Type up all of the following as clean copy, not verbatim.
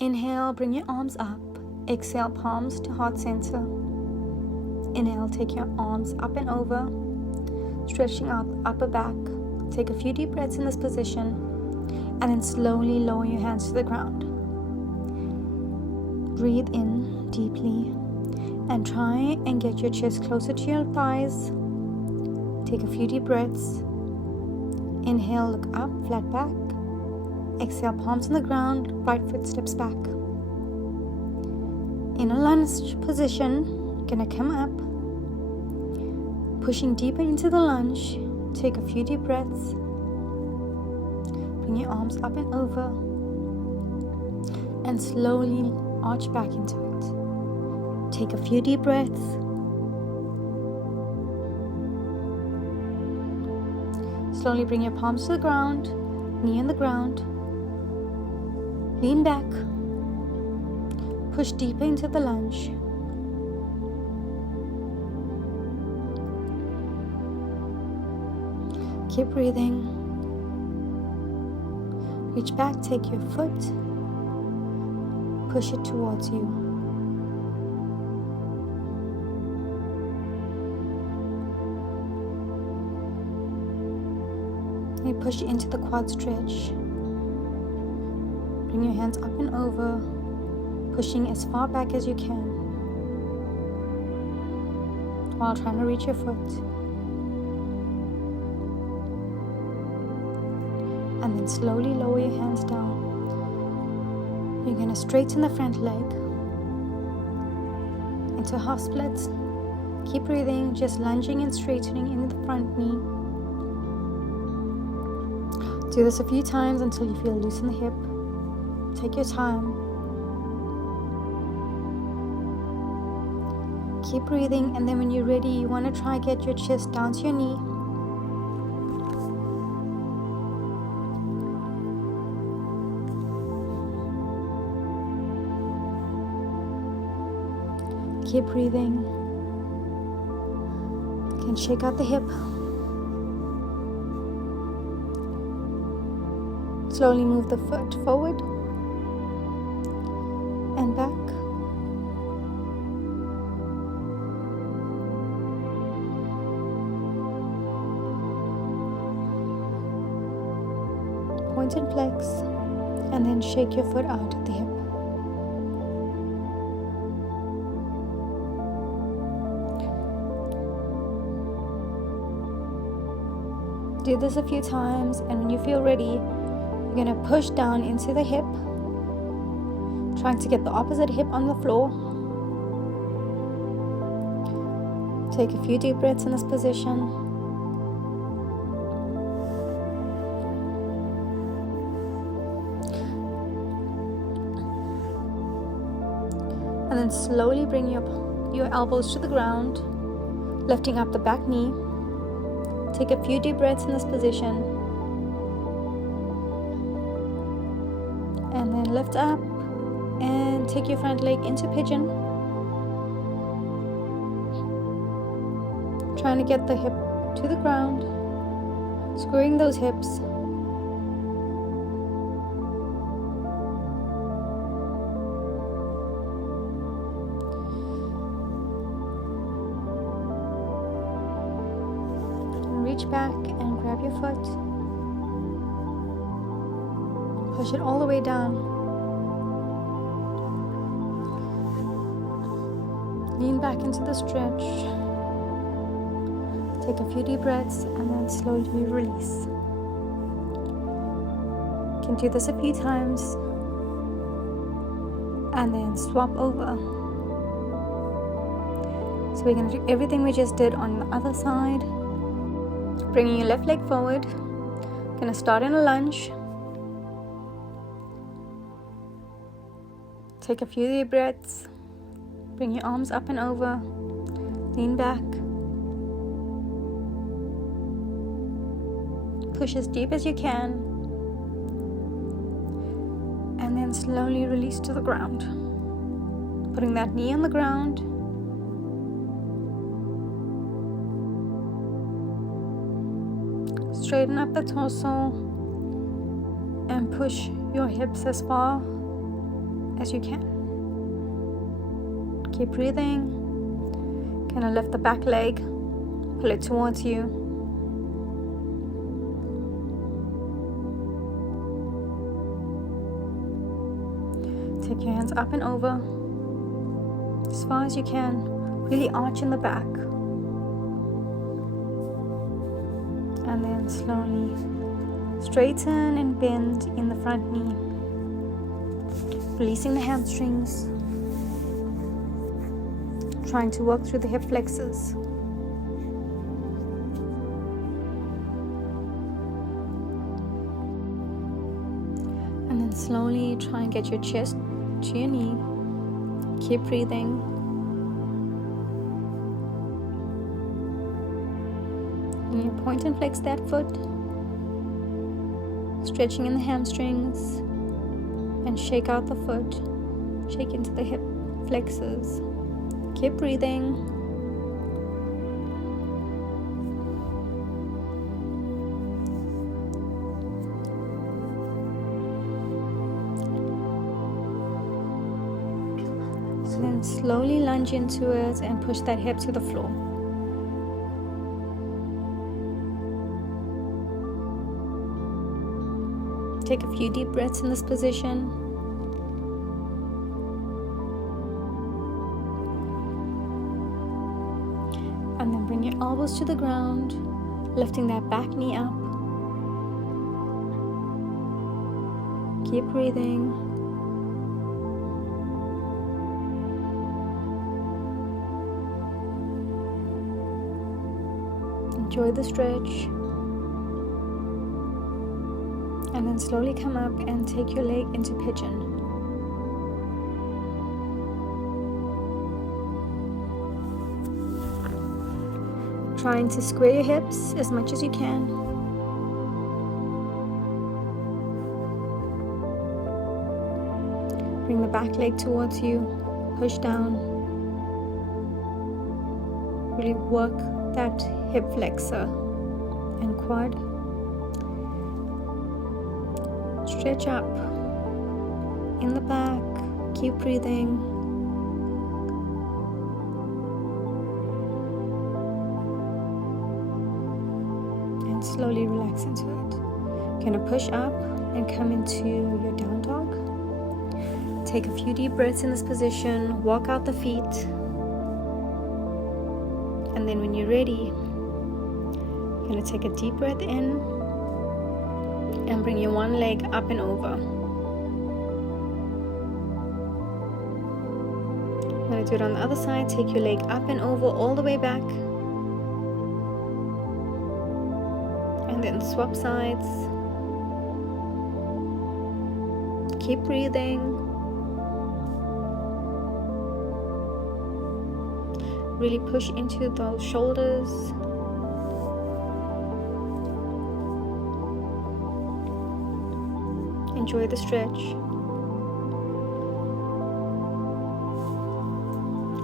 Inhale, bring your arms up. Exhale, palms to heart center. Inhale, take your arms up and over, stretching out the upper back. Take a few deep breaths in this position, and then slowly lower your hands to the ground. Breathe in deeply and try and get your chest closer to your thighs. Take a few deep breaths. Inhale, look up, flat back. Exhale, palms on the ground, right foot steps back. In a lunge position, you're gonna come up, pushing deeper into the lunge. Take a few deep breaths. Bring your arms up and over, and slowly arch back into it. Take a few deep breaths. Slowly bring your palms to the ground, knee on the ground. Lean back. Push deeper into the lunge. Keep breathing. Reach back, take your foot, push it towards you. You push into the quad stretch. Bring your hands up and over, pushing as far back as you can while trying to reach your foot. And then slowly lower your hands down. You're going to straighten the front leg into half splits. Keep breathing, just lunging and straightening in the front knee. Do this a few times until you feel loose in the hip. Take your time. Keep breathing, and then when you're ready, you want to try and get your chest down to your knee. Keep breathing. You can shake out the hip. Slowly move the foot forward and back. Point and flex, and then shake your foot out at the hip. Do this a few times, and when you feel ready, you're going to push down into the hip, trying to get the opposite hip on the floor. Take a few deep breaths in this position. And then slowly bring your elbows to the ground, lifting up the back knee. Take a few deep breaths in this position. And then lift up and take your front leg into pigeon. Trying to get the hip to the ground, screwing those hips. Reach back and grab your foot. Push it all the way down. Lean back into the stretch. Take a few deep breaths and then slowly release. You can do this a few times and then swap over. So we're going to do everything we just did on the other side. Bringing your left leg forward. Going to start in a lunge. Take a few deep breaths. Bring your arms up and over. Lean back. Push as deep as you can. And then slowly release to the ground. Putting that knee on the ground. Straighten up the torso and push your hips as far as you can. Keep breathing. Kind of lift the back leg, pull it towards you. Take your hands up and over as far as you can. Really arch in the back. And then slowly straighten and bend in the front knee. Releasing the hamstrings. Trying to work through the hip flexors. And then slowly try and get your chest to your knee. Keep breathing. And you point and flex that foot. Stretching in the hamstrings. And shake out the foot. Shake into the hip flexors. Keep breathing. So then slowly lunge into it and push that hip to the floor. Take a few deep breaths in this position. And then bring your elbows to the ground, lifting that back knee up. Keep breathing. Enjoy the stretch. And then slowly come up and take your leg into pigeon. Trying to square your hips as much as you can. Bring the back leg towards you. Push down. Really work that hip flexor and quad. Stretch up in the back. Keep breathing. Slowly relax into it. Gonna push up and come into your down dog. Take a few deep breaths in this position. Walk out the feet. And then when you're ready, you're gonna take a deep breath in and bring your one leg up and over. I'm gonna do it on the other side. Take your leg up and over all the way back. And then swap sides. Keep breathing. Really push into those shoulders. Enjoy the stretch.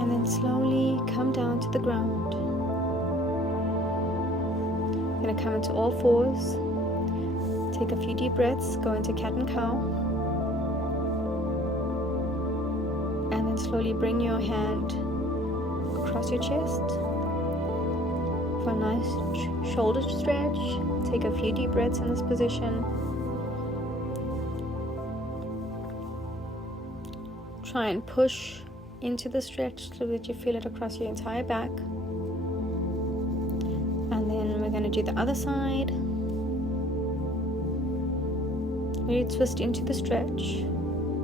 And then slowly come down to the ground. Going to come into all fours. Take a few deep breaths. Go into cat and cow. And then slowly bring your hand across your chest for a nice shoulder stretch. Take a few deep breaths in this position. Try and push into the stretch so that you feel it across your entire back. And then we're going to do the other side. Really twist into the stretch.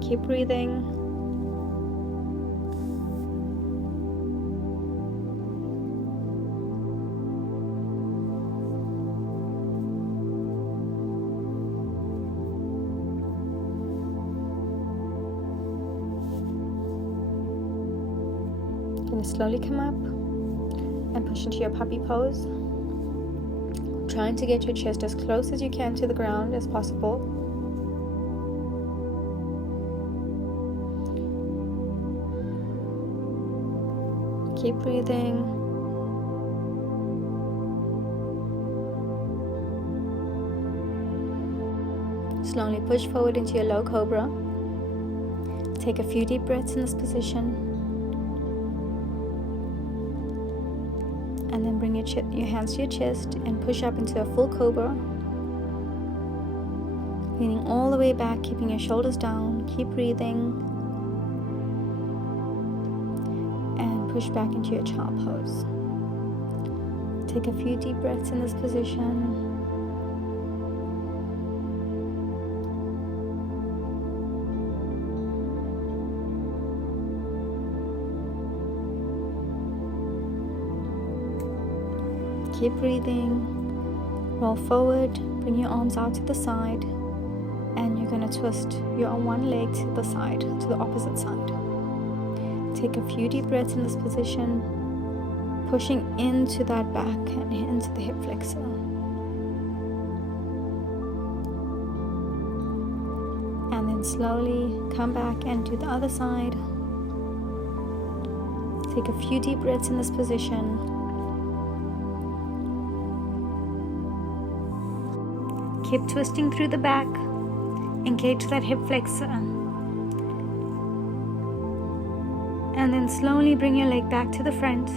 Keep breathing. Going to slowly come up and push into your puppy pose. Trying to get your chest as close as you can to the ground as possible. Keep breathing. Slowly push forward into your low cobra. Take a few deep breaths in this position. And then bring your hands to your chest and push up into a full cobra. Leaning all the way back, keeping your shoulders down. Keep breathing. And push back into your child pose. Take a few deep breaths in this position. Keep breathing. Roll forward, bring your arms out to the side, and you're going to twist your one leg to the side, to the opposite side. Take a few deep breaths in this position, pushing into that back and into the hip flexor. And then slowly come back and do the other side. Take a few deep breaths in this position. Keep twisting through the back. Engage that hip flexor. And then slowly bring your leg back to the front.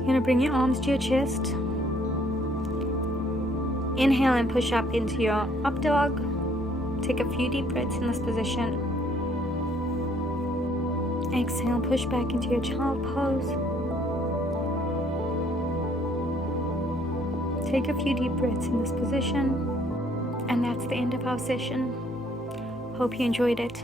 You're going to bring your arms to your chest. Inhale and push up into your up dog. Take a few deep breaths in this position. Exhale, push back into your child pose. Take a few deep breaths in this position. And that's the end of our session. Hope you enjoyed it.